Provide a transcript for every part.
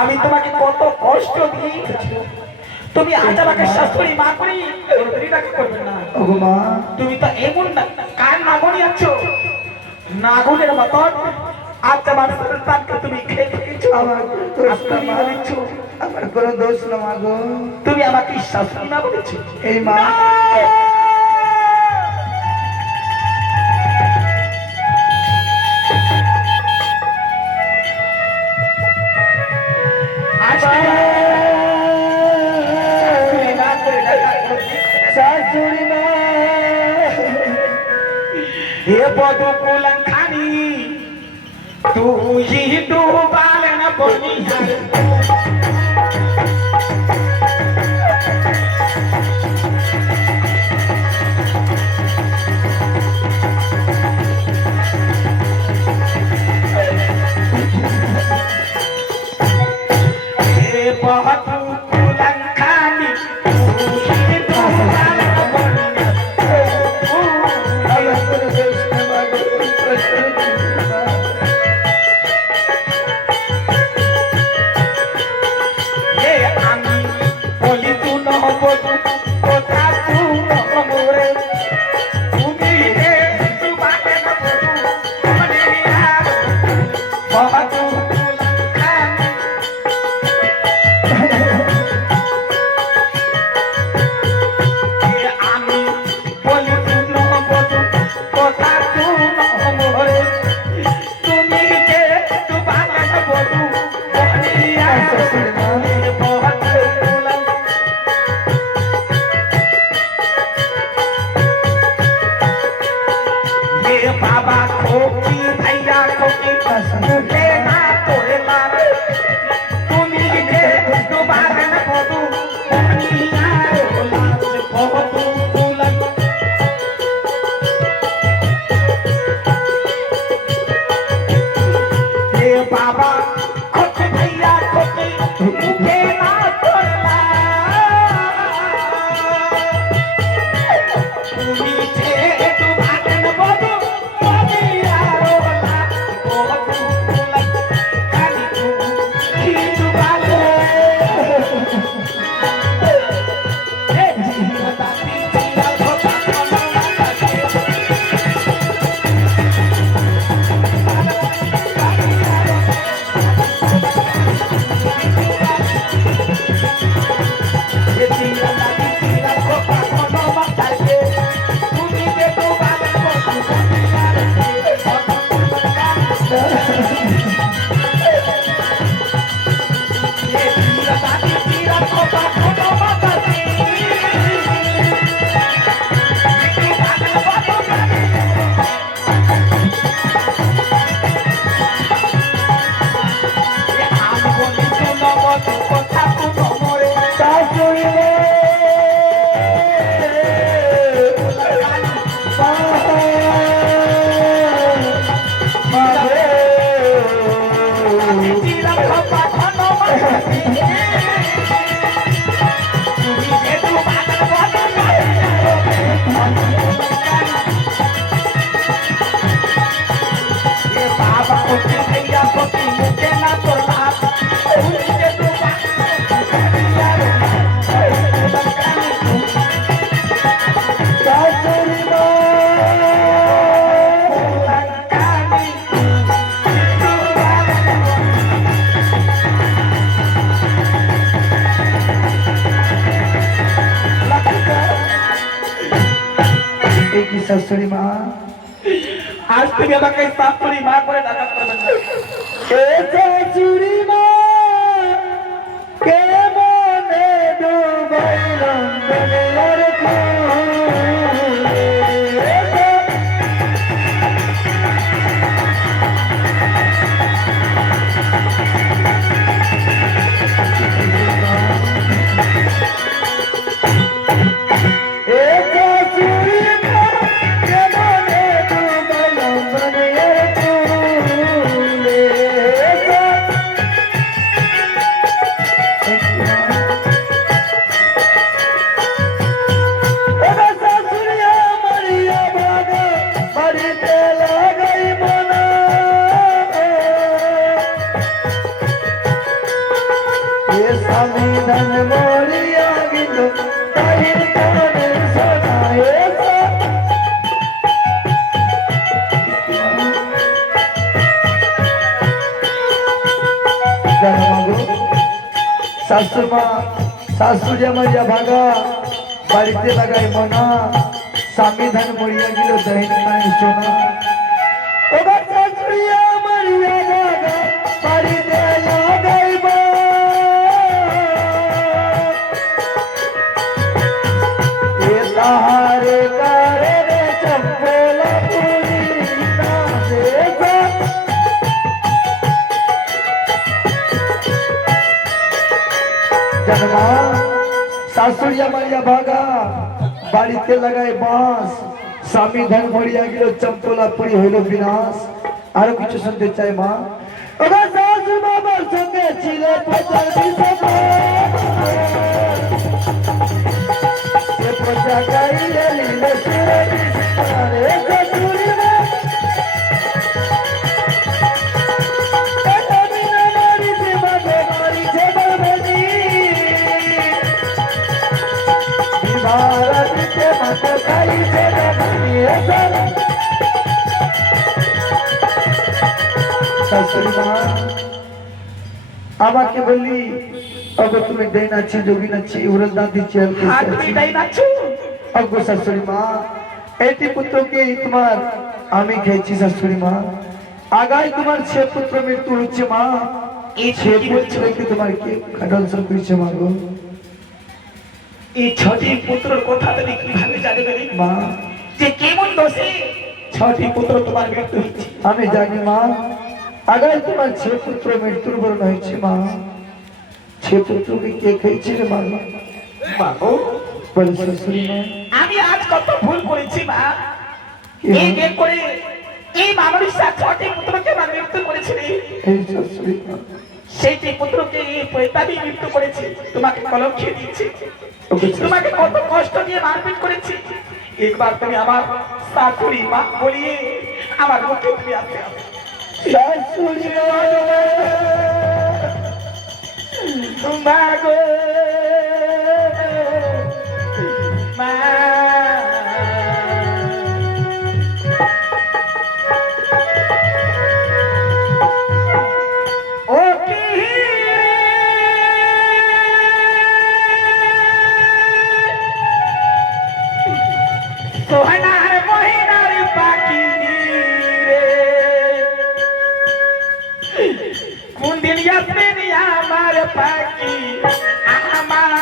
আমি তোমাকে কত কষ্ট দিই, তুমি আজ আমাকে শাশুড়ি মা করি করবে না। তুমি তো এমন কার নাগনি আছো, নাগনের মতন আজ আমার সন্তানকে তুমি খেয়ে খেয়েছো। তুমি বলেছো আমার কোনো দোষ না মা গো, তুমি আমাকে শাশুড়ি মা বলেছো। এই মা শাশুড়ি মা हे बदुकुलन खानी तू ही डूबालन बनिहार हे बदुकुलन खानी तू ही डूबालन বাবা খোকি ভাইয়া খোকি মুখে না তোরে মার তুমি যে দুবারেন বধু বাবা খোকি ভাইয়া খোকি মুখে না তোরে তুমি যে দুবারেন বধু শাশুড়ি মা আজ তুমি আমাকে শাশুড়ি মা করে ডাকা করবেন না শাশুড়ি মা কে মনে ডুবাইলাম দুনিয়ার संविधान मोरिया गिलो ताहिर काने सुनाए शाशुर मा शाशुर जमाइया भागा बाड़ीते लगाई मना संविधान मोरिया गिलो ताहिर काने सुना ओगा शाशुरिया मोरिया भागा बाड़ीते लगाई हरे करे रे चंपोला पूरी जन्मा शाशुरिया मारिया भागा बाड़ीते लगाए बांस स्वामी धन मरिया गिलो चंपोला पूरी हইল বিনাশ আর কিছু শুনতে চাই মা ওগো শাশু বাবার সঙ্গে ছিল প্রচার বিসভা প্রজা গাইলে লীলে সুরে আরে শাশুড়ি মা এটা বিনা মারিতে মাগে মারিছে বাবাজি বিভারতিতে মাকে খাইছে বাবাজি শাশুড়ি মা আমাকে বললি अगो तुम्हें देना अच्छी जोगी अच्छी उरल दादी चल के हाथ में देना अच्छी अगो ससुरी माँ ऐती पुत्रों के तुम्हार आमी खेची ससुरी माँ आगाई तुम्हार 6 पुत्र मृत्यु हुच्छे माँ ये 6 पुत्र के तुम्हार के खडल सर करिছে माँ गो এই ছটি পুত্রের কথা তুমি কিভাবে জানবে माँ যে কেমন দোষে ছটি পুত্র তোমার মৃত্যু হয়েছে। আমি জানি মা, আগে তোমার ছে পুত্র মৃত্যুর বরণ হয়েছে মা। ছে পুত্রকে কে খেয়েছে রে মা? বাবু, বলে শাশুড়ি মা। আমি আজ কত ভুল করেছি মা। কি এই মা? বিয়ে করে এই মানুষ ছটি পুত্রকে আমার মৃত্যু করেছিলি, এই শাশুড়ি মা। সেইটি পুত্রকে এই পৈতাবি মৃত্যু করেছে, তোমাকে কলম খেয়ে দিয়েছে, তোমাকে কত কষ্ট দিয়ে মারপিট করেছি। একবার তুমি আমার শাশুড়ি মা বলিয়ে আমার মুখে তুমি আসতে হবে। শাশুড়ি মা গো, মা। ও কি সোহনার মহিনার পাখি রে, কোন দিন আসবে নি আমার পাখি, আমার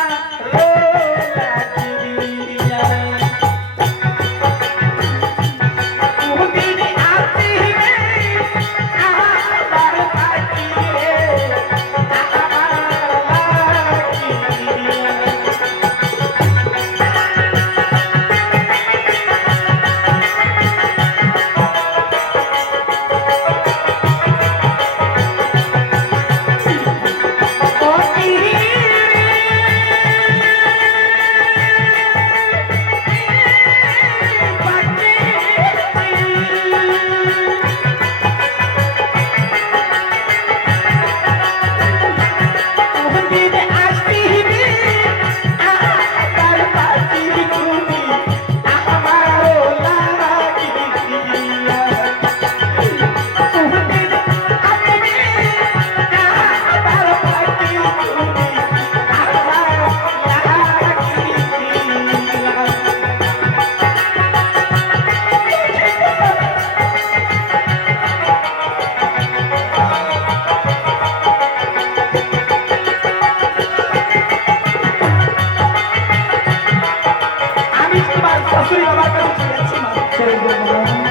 শাশুড়ি আমার কাছে চলে যাচ্ছি মা। মা।